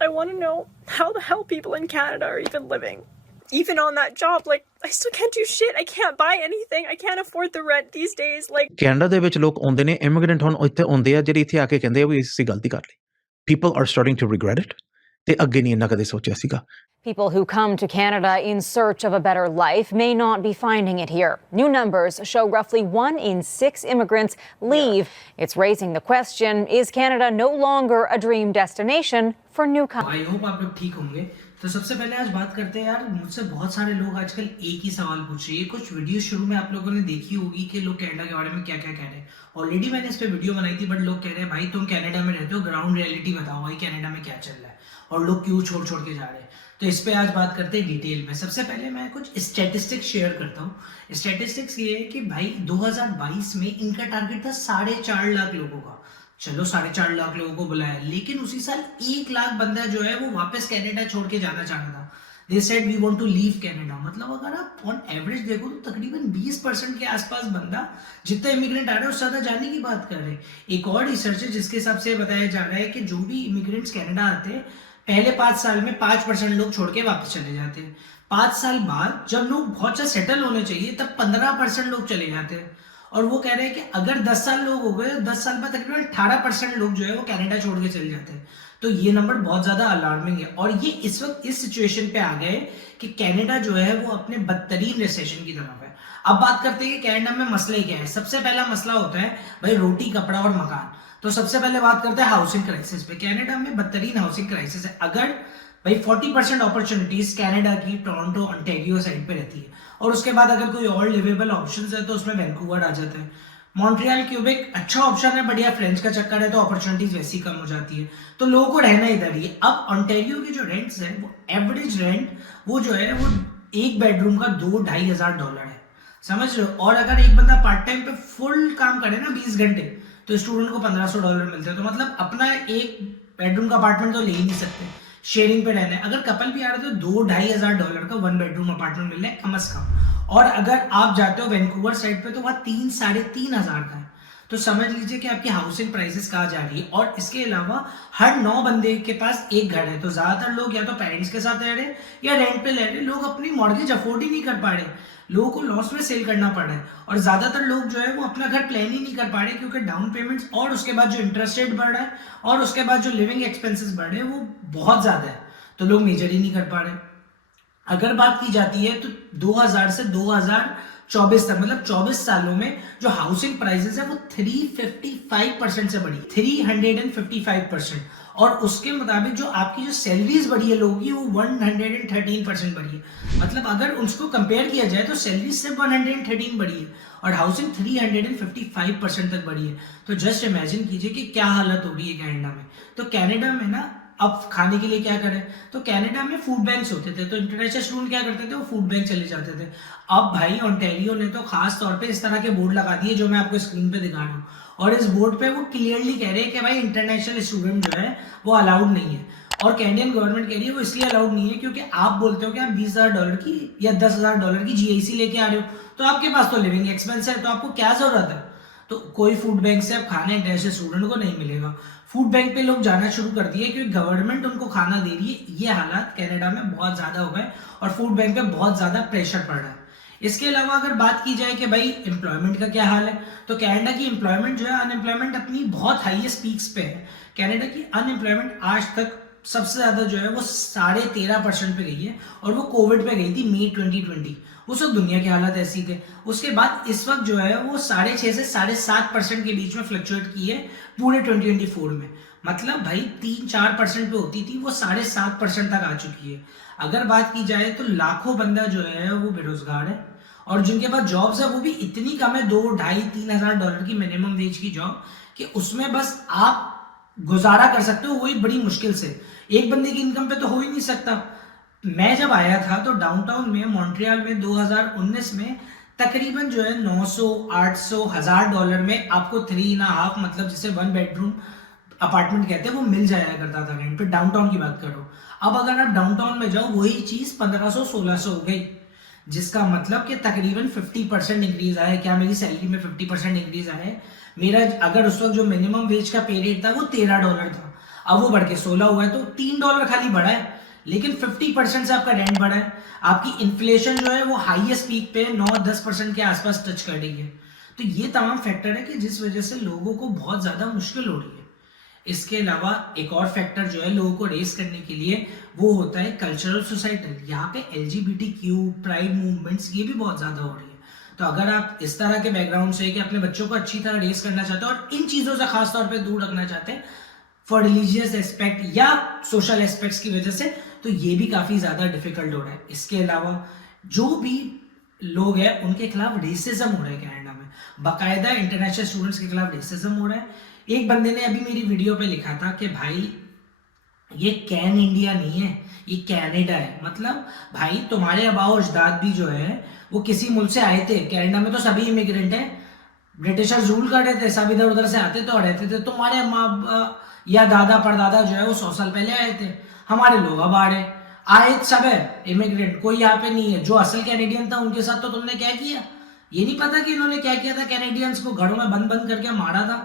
I want to know how the hell people in Canada are even living. Even on that job, like, I still can't do shit. I can't buy anything. I can't afford the rent these days. Like, Canada ਦੇ ਵਿੱਚ ਲੋਕ ਆਉਂਦੇ ਨੇ immigrant ਹੁਣ ਇੱਥੇ ਆਉਂਦੇ ਆ ਜਿਹੜੇ ਇੱਥੇ ਆ ਕੇ ਕਹਿੰਦੇ ਆ ਵੀ ਅਸੀਂ ਗਲਤੀ ਕਰ ਲਈ people are starting to regret it ਤੇ ਅੱਗੇ ਨਹੀਂ ਇੰਨਾ ਕਦੇ ਸੋਚਿਆ ਸੀਗਾ People who come to Canada in search of a better life may not be finding it here. New numbers show roughly 1 in 6 immigrants leave. It's raising the question, is Canada no longer a dream destination for newcomers? I hope आप लोग ठीक होंगे। तो सबसे पहले आज बात करते हैं यार, मुझसे बहुत सारे लोग आजकल एक ही सवाल पूछ रहे हैं। कुछ वीडियो शुरू में आप लोगों ने देखी होगी कि लोग कनाडा के बारे में क्या क्या कह रहे हैं। ऑलरेडी मैंने इस पे वीडियो बनाई थी, बट लोग कह रहे हैं भाई तुम कनाडा में रहते हो, ग्राउंड रियलिटी बताओ भाई कनाडा में क्या चल रहा है और लोग क्यों छोड़ छोड़ के जा रहे हैं। तो इस पे आज बात करते हैं डिटेल में। सबसे पहले मैं कुछ स्टैटिस्टिक्स शेयर करता हूँ। स्टैटिस्टिक्स ये है कि भाई 2022 में इनका टारगेट था 4.5 लाख लोगों का। चलो 4.5 लाख लोगों को बुलाया, लेकिन उसी साल 1 लाख बंदा जो है वो वापस कनाडा छोड़ के जाना चाहता था। They said we want to leave Canada। मतलब अगर आप ऑन एवरेज देखो तो तकरीबन 20% के आसपास बंदा जितना इमिग्रेंट आ रहा है उससे ज्यादा जाने की बात कर रहे हैं। एक और रिसर्च है जिसके हिसाब से बताया जा रहा है कि जो भी इमिग्रेंट्स कनाडा आते हैं पहले 5 साल में 5% लोग छोड़ के वापस चले जाते हैं। 5 साल बाद जब लोग बहुत सा सेटल होने चाहिए तब 15% लोग चले जाते हैं। और वो कह रहे हैं कि अगर 10 साल लोग हो गए, 10 साल बाद तकरीबन 18% लोग जो है वो कनाडा छोड़ के चले जाते हैं। तो ये नंबर बहुत ज्यादा अलार्मिंग है और ये इस वक्त इस सिचुएशन पे आ गए कि कनाडा जो है वो अपने बदतरीन रिसेशन की तरफ है। अब बात करते हैं कि कनाडा में मसले क्या है। सबसे पहला मसला होता है भाई रोटी, कपड़ा और मकान। तो सबसे पहले बात करते हैं हाउसिंग क्राइसिस पे। कनाडा में बदतरीन हाउसिंग क्राइसिस है। अगर भाई 40% अपॉर्चुनिटीज कनाडा की टोरंटो ऑन्टेरियो साइड पे रहती है और उसके बाद अगर कोई और लिवेबल ऑप्शंस है तो उसमें वैंकूवर आ जाता है। मॉन्ट्रियल, क्यूबेक अच्छा ऑप्शन है, बढ़िया फ्रेंच का चक्कर है तो अपॉर्चुनिटीज वैसी कम हो जाती है, तो लोगों को रहना इधर ही है। अब ऑन्टेरियो के जो रेंट्स है वो एवरेज रेंट वो जो है वो एक बेडरूम का $2,500 है, समझ रहे हो। और अगर एक बंदा पार्ट टाइम पे फुल काम करे ना 20 घंटे तो स्टूडेंट को $1,500 मिलते हैं। तो मतलब अपना एक बेडरूम का अपार्टमेंट तो ले ही नहीं सकते, शेयरिंग पे रहना है। अगर कपल भी आ रहे तो $2,500 का 1 बेडरूम अपार्टमेंट मिल रहा है कम से कम। और अगर आप जाते हो वैंकूवर साइड पे तो वहाँ 3-3,500 का है। तो समझ लीजिए कि आपकी हाउसिंग प्राइसेस कहाँ जा रही है। और इसके अलावा हर 9 बंदे के पास एक घर है। तो ज्यादातर लोग या तो पेरेंट्स के साथ रह रहे या रेंट पे ले रहे। लोग अपनी मॉर्गेज अफोर्ड ही नहीं कर पा रहे, लोगों को लॉस में सेल करना पड़ रहा है। और ज्यादातर लोग जो है वो अपना घर प्लान ही नहीं कर पा रहे क्योंकि डाउन पेमेंट्स और उसके बाद जो इंटरेस्ट रेट बढ़ रहा है और उसके बाद जो लिविंग एक्सपेंसेस बढ़ रहे हैं वो बहुत ज्यादा है, तो लोग मेजर ही नहीं कर पा रहे। अगर बात की जाती है तो 2000 से 2024 तक मतलब 24 सालों में जो हाउसिंग प्राइसेस है वो 355% से बढ़ी, 355%। और उसके मुताबिक जो आपकी जो सैलरीज बढ़ी है लोगों की वो 113% बढ़ी है। मतलब अगर उसको कंपेयर किया जाए तो सैलरी सिर्फ 113 बढ़ी है और हाउसिंग 355% तक बढ़ी है। तो जस्ट इमेजिन कीजिए कि क्या हालत हो रही है कनाडा में। तो कनाडा में ना अब खाने के लिए क्या करें, तो कनाडा में फूड बैंक्स होते थे, तो इंटरनेशनल स्टूडेंट क्या करते थे वो फूड बैंक चले जाते थे। अब भाई ऑन्टेरियो ने तो खास तौर पे इस तरह के बोर्ड लगा दिए जो मैं आपको स्क्रीन पे दिखा रहा हूँ। और इस बोर्ड पे वो क्लियरली कह रहे हैं कि भाई इंटरनेशनल स्टूडेंट जो है वो अलाउड नहीं है। और कैनेडियन गवर्नमेंट कह रही है वो इसलिए अलाउड नहीं है क्योंकि आप बोलते हो कि आप $20,000 की या $10,000 की GIC लेके आ रहे हो, तो आपके पास तो लिविंग एक्सपेंस है, तो आपको क्या जरूरत है। तो कोई फूड बैंक से अब खाना इंटरनेशनल स्टूडेंट को नहीं मिलेगा। फूड बैंक पे लोग जाना शुरू कर दिए क्योंकि गवर्नमेंट उनको खाना दे रही है। ये हालात कनाडा में बहुत ज्यादा हो गए और फूड बैंक पे बहुत ज्यादा प्रेशर पड़ रहा है। इसके अलावा अगर बात की जाए कि भाई एम्प्लॉयमेंट का क्या हाल है, तो कनाडा की एम्प्लॉयमेंट जो है अनएम्प्लॉयमेंट अपनी बहुत हाईएस्ट पीक्स पे है। कनाडा की अनएम्प्लॉयमेंट आज तक सबसे ज्यादा जो है वो 13.5% पे गई है और वो कोविड पे गई थी मई 2020। उस वक्त दुनिया के हालात ऐसी थे। उसके बाद इस वक्त जो है वो 6.5 से 7.5% के बीच में फ्लक्चुएट की है पूरे 2024 में। मतलब भाई 3-4% पे होती थी, वो 7.5% तक आ चुकी है। अगर बात की जाए तो लाखों बंदा जो है वो बेरोजगार है और जिनके पास जॉब्स है वो भी इतनी कम है, $2,500-3,000 की मिनिमम वेज की जॉब कि उसमें बस आप गुजारा कर सकते हो, वही बड़ी मुश्किल से। एक बंदे की इनकम पे तो हो ही नहीं सकता। मैं जब आया था तो डाउनटाउन में मॉन्ट्रियल में 2019 में तकरीबन जो है 900, 800, $1,000 में आपको 3.5 मतलब जिसे 1 बेडरूम अपार्टमेंट कहते हैं वो मिल जाया करता था रेंट पे। डाउनटाउन की बात करो। अब अगर आप डाउनटाउन में जाओ वही चीज 1500-1600 हो गई, जिसका मतलब कि तकरीबन 50% इंक्रीज आया। क्या मेरी सैलरी में 50% इंक्रीज आया है? मेरा अगर उस वक्त जो मिनिमम वेज का पे रेट था वो $13 था, अब वो बढ़ के 16 हुआ है, तो $3 खाली बढ़ा है, लेकिन 50% से आपका रेंट बढ़ा है। आपकी इन्फ्लेशन जो है वो हाईएस्ट पीक पे 9-10% के आसपास टच कर रही है। तो ये तमाम फैक्टर है कि जिस वजह से लोगों को बहुत ज़्यादा मुश्किल हो रही है। इसके अलावा एक और फैक्टर जो है लोगों को रेस करने के लिए, वो होता है कल्चरल सोसाइटल। यहाँ पे LGBTQ प्राइड मूवमेंट्स ये भी बहुत ज़्यादा हो रही है। तो अगर आप इस तरह के बैकग्राउंड से कि अपने बच्चों को अच्छी तरह रेस करना चाहते हो और इन चीज़ों से खास तौर पे दूर रखना चाहते हैं फॉर रिलीजियस एस्पेक्ट या सोशल एस्पेक्ट्स की वजह से, तो ये भी काफ़ी ज़्यादा डिफिकल्ट हो रहा है। इसके अलावा जो भी लोग हैं उनके खिलाफ रेसिज्म हो रहा है कनाडा में, बाकायदा इंटरनेशनल स्टूडेंट्स के खिलाफ रेसिज्म हो रहा है। एक बंदे ने अभी मेरी वीडियो पे लिखा था कि भाई ये कैन इंडिया नहीं है, ये कनाडा है। मतलब भाई तुम्हारे आबाओ अजदाद भी जो है वो किसी मुल्क से आए थे। कनाडा में तो सभी इमिग्रेंट हैं, ब्रिटिशर्स रूल कर रहे थे, सब इधर उधर से आते तो रहते थे। तुम्हारे माँ या दादा परदादा जो है वो 100 साल पहले आए थे, हमारे लोग अब आ रहे आए सब है इमिग्रेंट, कोई यहाँ पे नहीं है। जो असल कैनेडियन था उनके साथ तो तुमने क्या किया, ये नहीं पता कि इन्होंने क्या किया था। कैनेडियंस को घरों में बंद करके मारा था,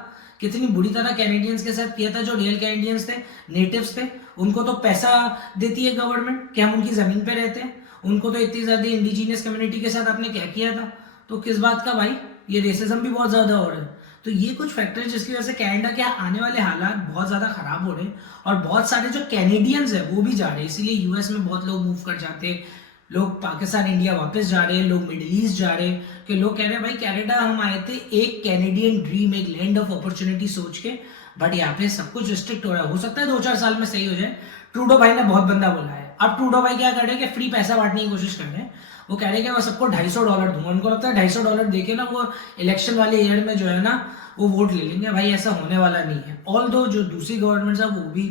कितनी बुरी तरह कैनेडियंस के साथ किया था। जो रियल कैनेडियंस थे, नेटिव्स थे, उनको तो पैसा देती है गवर्नमेंट कि हम उनकी जमीन पे रहते हैं। उनको तो इतनी ज्यादा इंडिजीनियस कम्युनिटी के साथ आपने क्या किया था। तो किस बात का भाई, ये रेसिज्म भी बहुत ज्यादा हो रहा है। तो ये कुछ फैक्टर जिसकी वजह से कनाडा के आने वाले हालात बहुत ज्यादा खराब हो रहे हैं और बहुत सारे जो कैनेडियंस है वो भी जा रहे हैं। इसीलिए यूएस में बहुत लोग मूव कर जाते हैं, लोग पाकिस्तान इंडिया वापस जा रहे हैं, लोग मिडिल ईस्ट जा रहे हैं। कि लोग कह रहे हैं भाई कनाडा हम आए थे एक कैनेडियन ड्रीम, एक लैंड ऑफ अपॉर्चुनिटी सोच के, बट यहाँ पे सब कुछ रिस्ट्रिक्ट हो रहा है। हो सकता है 2-4 साल में सही हो जाए। ट्रूडो भाई ने बहुत बंदा बोला है। अब ट्रूडो भाई क्या कर रहे हैं कि फ्री पैसा बांटने की कोशिश कर रहे हैं। वो कह रहे हैं कि मैं सबको $250 दूंगा। उनको लगता है $250 देके ना वो इलेक्शन वाले ईयर में जो है ना वो वोट ले लेंगे। भाई ऐसा होने वाला नहीं है। ऑल दो जो दूसरी गवर्नमेंट्स है वो भी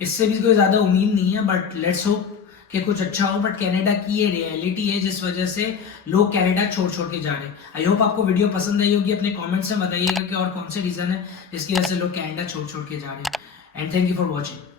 इससे भी कोई ज़्यादा उम्मीद नहीं है, बट लेट्स होप कि कुछ अच्छा हो। बट कनाडा की ये रियलिटी है जिस वजह से लोग कनाडा छोड़ के जा रहे हैं। आई होप आपको वीडियो पसंद आई होगी। अपने कमेंट्स में बताइएगा कि और कौन से रीज़न है जिसकी वजह से लोग कनाडा छोड़ के जा रहे हैं। And thank you for watching.